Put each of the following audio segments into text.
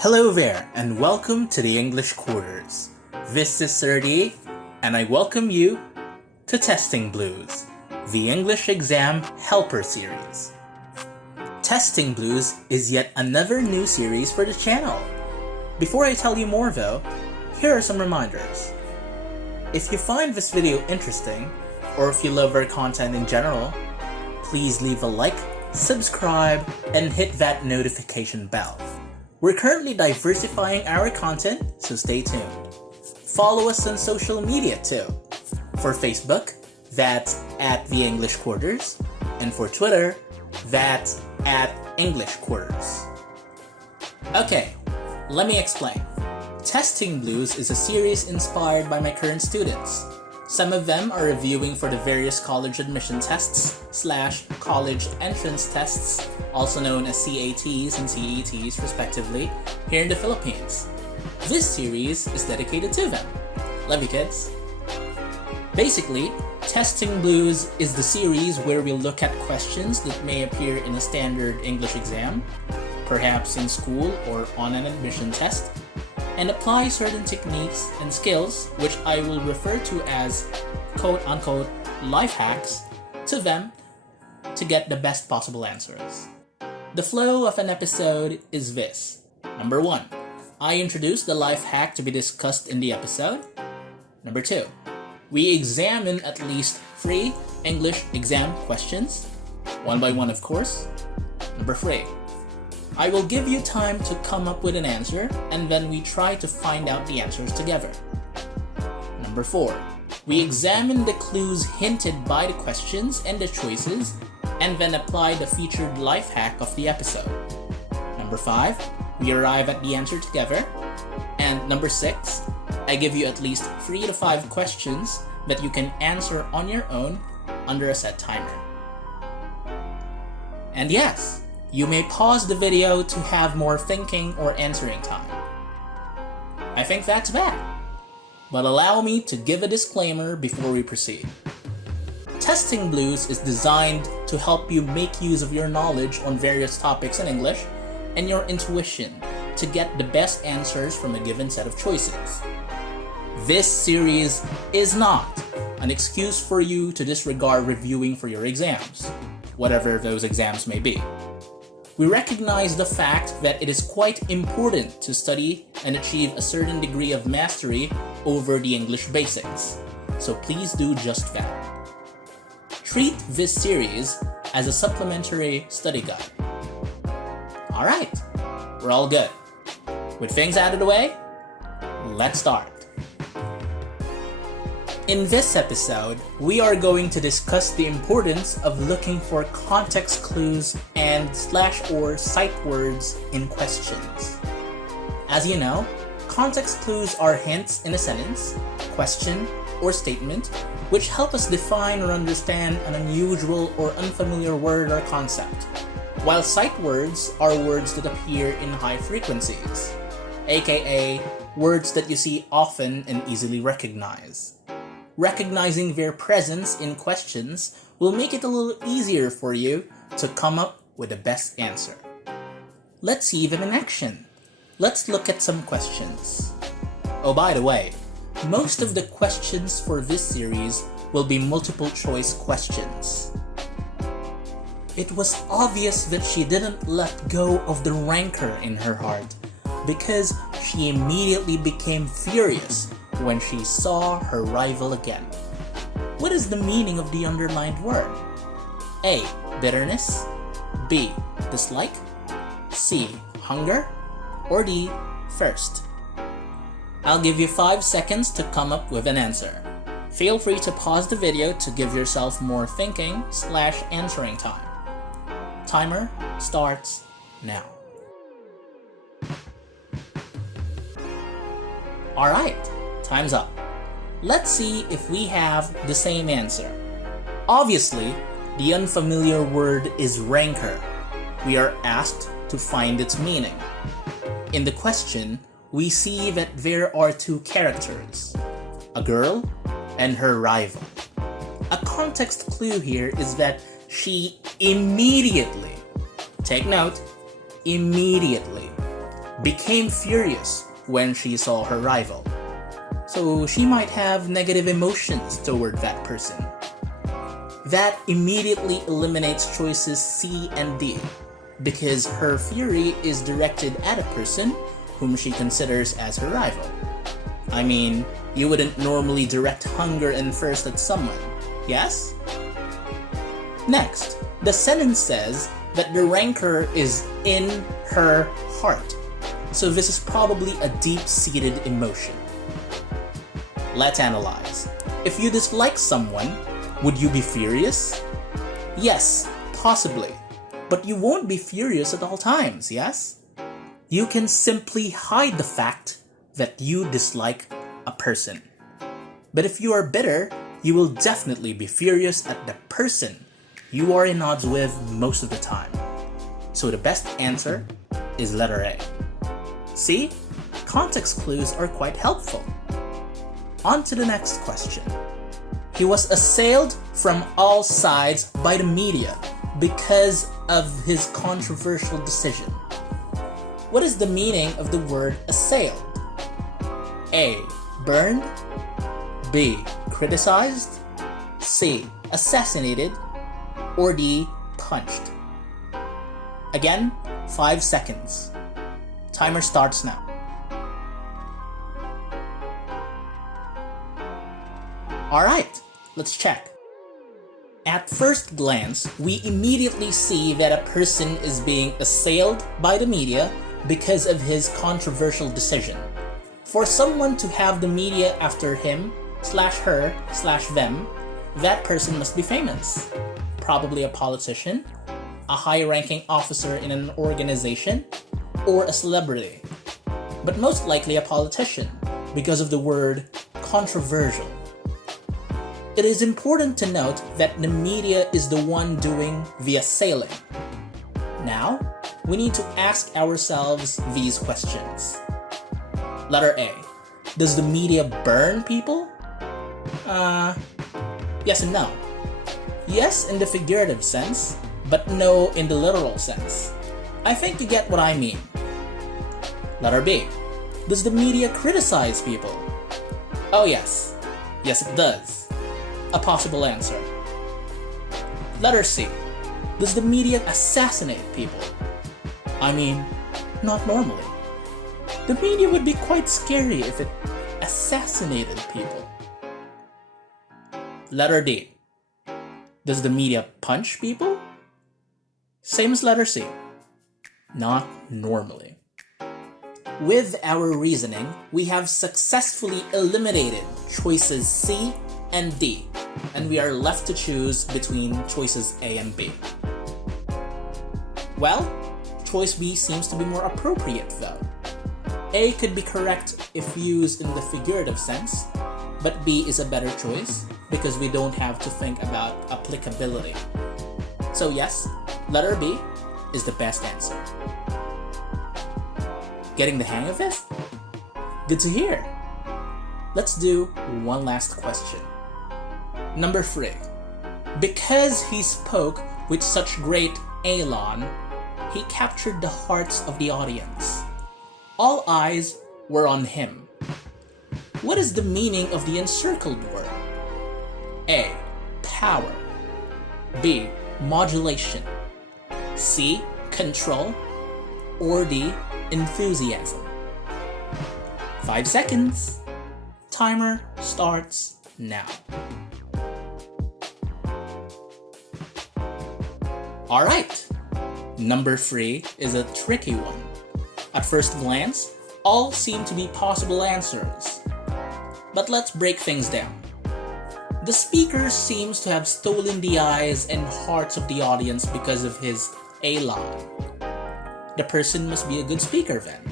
Hello there, and welcome to the English Quarters. This is 38, and I welcome you to Testing Blues, the English Exam Helper Series. Testing Blues is yet another new series for the channel. Before I tell you more though, here are some reminders. If you find this video interesting, or if you love our content in general, please leave a like, subscribe, and hit that notification bell. We're currently diversifying our content, so stay tuned. Follow us on social media too. For Facebook, that's at The English Quarters, and for Twitter, that's at English Quarters. Okay, let me explain. Testing Blues is a series inspired by my current students. Some of them are reviewing for the various college admission tests / college entrance tests, also known as CATs and CETs respectively, here in the Philippines. This series is dedicated to them. Love you kids! Basically, Testing Blues is the series where we look at questions that may appear in a standard English exam, perhaps in school or on an admission test, and apply certain techniques and skills, which I will refer to as quote-unquote life hacks, to them to get the best possible answers. The flow of an episode is this. Number 1, I introduce the life hack to be discussed in the episode. Number 2, we examine at least 3 English exam questions, one by one of course. Number 3, I will give you time to come up with an answer, and then we try to find out the answers together. Number 4, we examine the clues hinted by the questions and the choices, and then apply the featured life hack of the episode. Number 5, we arrive at the answer together. And number 6, I give you at least 3 to 5 questions that you can answer on your own under a set timer. And yes, you may pause the video to have more thinking or answering time. I think that's that. But allow me to give a disclaimer before we proceed. Testing Blues is designed to help you make use of your knowledge on various topics in English and your intuition to get the best answers from a given set of choices. This series is not an excuse for you to disregard reviewing for your exams, whatever those exams may be. We recognize the fact that it is quite important to study and achieve a certain degree of mastery over the English basics, so please do just that. Treat this series as a supplementary study guide. Alright, we're all good. With things out of the way, let's start. In this episode, we are going to discuss the importance of looking for context clues and /or sight words in questions. As you know, context clues are hints in a sentence, question, or statement, which help us define or understand an unusual or unfamiliar word or concept, while sight words are words that appear in high frequencies, aka words that you see often and easily recognize. Recognizing their presence in questions will make it a little easier for you to come up with the best answer. Let's see them in action. Let's look at some questions. Oh, by the way, most of the questions for this series will be multiple choice questions. It was obvious that she didn't let go of the rancor in her heart because she immediately became furious when she saw her rival again. What is the meaning of the underlined word? A. Bitterness. B. Dislike. C. Hunger. Or D. Thirst. I'll give you 5 seconds to come up with an answer. Feel free to pause the video to give yourself more thinking / answering time. Timer starts now. Alright. Time's up. Let's see if we have the same answer. Obviously, the unfamiliar word is rancor. We are asked to find its meaning. In the question, we see that there are 2 characters, a girl and her rival. A context clue here is that she immediately, take note, immediately became furious when she saw her rival. So she might have negative emotions toward that person. That immediately eliminates choices C and D, because her fury is directed at a person whom she considers as her rival. I mean, you wouldn't normally direct hunger and thirst at someone, yes? Next, the sentence says that the rancor is in her heart, so this is probably a deep-seated emotion. Let's analyze. If you dislike someone, would you be furious? Yes, possibly. But you won't be furious at all times, yes? You can simply hide the fact that you dislike a person. But if you are bitter, you will definitely be furious at the person you are in odds with most of the time. So the best answer is letter A. See? Context clues are quite helpful. On to the next question. He was assailed from all sides by the media because of his controversial decision. What is the meaning of the word assailed? A. Burned. B. Criticized. C. Assassinated. Or D. Punched. Again, 5 seconds. Timer starts now. Alright, let's check. At first glance, we immediately see that a person is being assailed by the media because of his controversial decision. For someone to have the media after him/her/them, that person must be famous. Probably a politician, a high-ranking officer in an organization, or a celebrity. But most likely a politician, because of the word controversial. It is important to note that the media is the one doing the assailing. Now, we need to ask ourselves these questions. Letter A. Does the media burn people? Yes and no. Yes in the figurative sense, but no in the literal sense. I think you get what I mean. Letter B. Does the media criticize people? Oh yes. Yes it does. A possible answer. Letter C. Does the media assassinate people? I mean, not normally. The media would be quite scary if it assassinated people. Letter D. Does the media punch people? Same as letter C. Not normally. With our reasoning, we have successfully eliminated choices C and D, and we are left to choose between choices A and B. Well, choice B seems to be more appropriate though. A could be correct if used in the figurative sense, but B is a better choice because we don't have to think about applicability. So yes, letter B is the best answer. Getting the hang of this? Good to hear. Let's do one last question. Number 3. Because he spoke with such great elan, he captured the hearts of the audience. All eyes were on him. What is the meaning of the encircled word? A. Power. B. Modulation. C. Control. Or D. Enthusiasm. 5 seconds. Timer starts now. Alright, number 3 is a tricky one. At first glance, all seem to be possible answers. But let's break things down. The speaker seems to have stolen the eyes and hearts of the audience because of his elan. The person must be a good speaker then.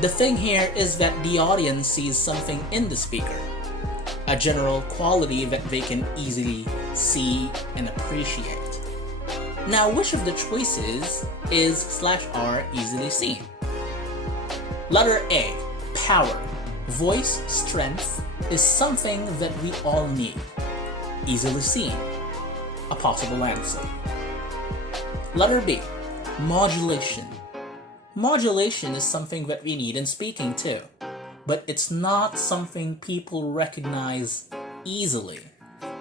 The thing here is that the audience sees something in the speaker, a general quality that they can easily see and appreciate. Now, which of the choices is/are easily seen? Letter A. Power. Voice strength is something that we all need. Easily seen. A possible answer. Letter B. Modulation. Modulation is something that we need in speaking too, but it's not something people recognize easily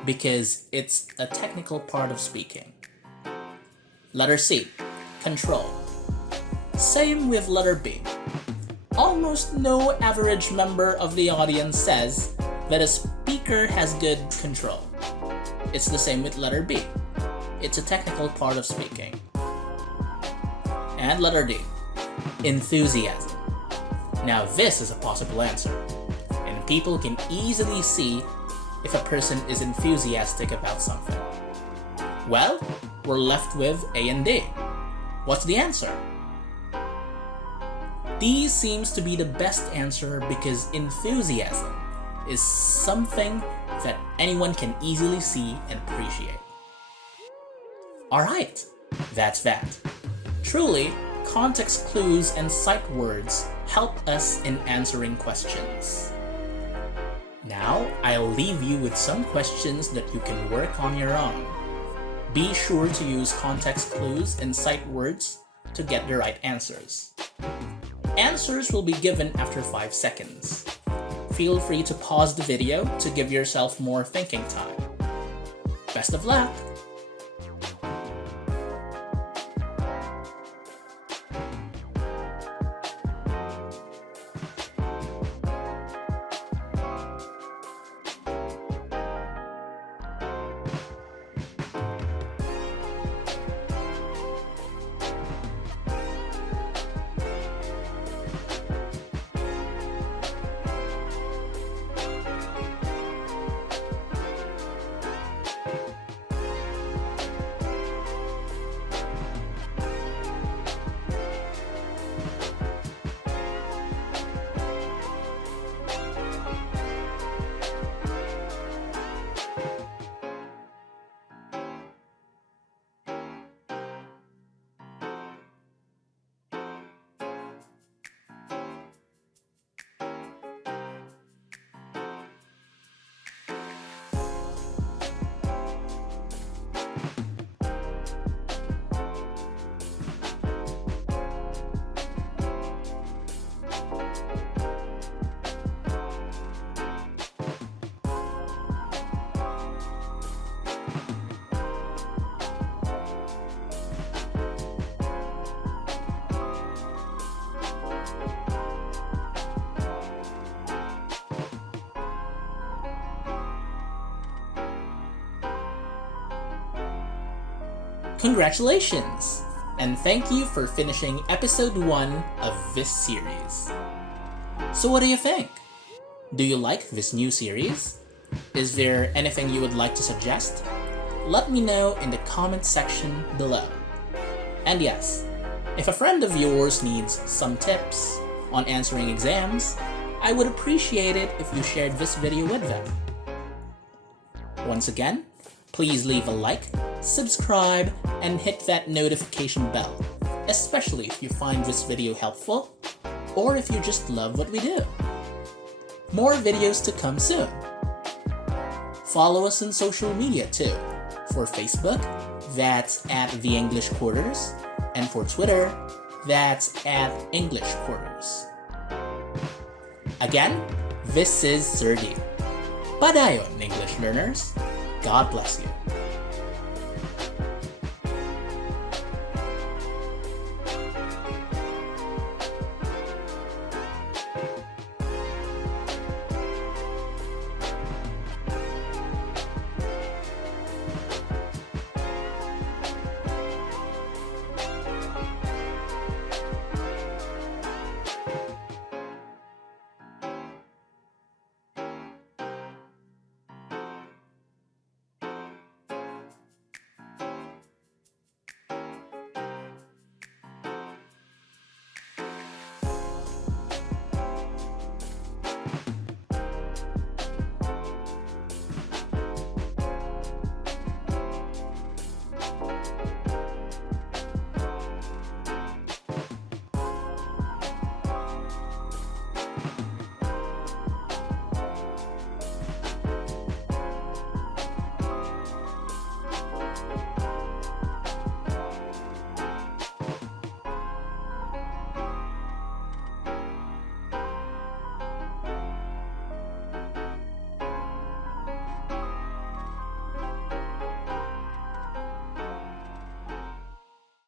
because it's a technical part of speaking. Letter C, control. Same with letter B. Almost no average member of the audience says that a speaker has good control. It's the same with letter B. It's a technical part of speaking. And letter D, enthusiasm. Now this is a possible answer, and people can easily see if a person is enthusiastic about something. Well, we're left with A and D. What's the answer? D seems to be the best answer because enthusiasm is something that anyone can easily see and appreciate. Alright, that's that. Truly, context clues and sight words help us in answering questions. Now, I'll leave you with some questions that you can work on your own. Be sure to use context clues and sight words to get the right answers. Answers will be given after 5 seconds. Feel free to pause the video to give yourself more thinking time. Best of luck! Congratulations! And thank you for finishing episode 1 of this series. So what do you think? Do you like this new series? Is there anything you would like to suggest? Let me know in the comment section below. And yes, if a friend of yours needs some tips on answering exams, I would appreciate it if you shared this video with them. Once again, please leave a like, subscribe, and hit that notification bell, especially if you find this video helpful, or if you just love what we do. More videos to come soon. Follow us on social media too. For Facebook, that's at The English Quarters, and for Twitter, that's at English Quarters. Again, this is Sir D. Padayon, English learners. God bless you.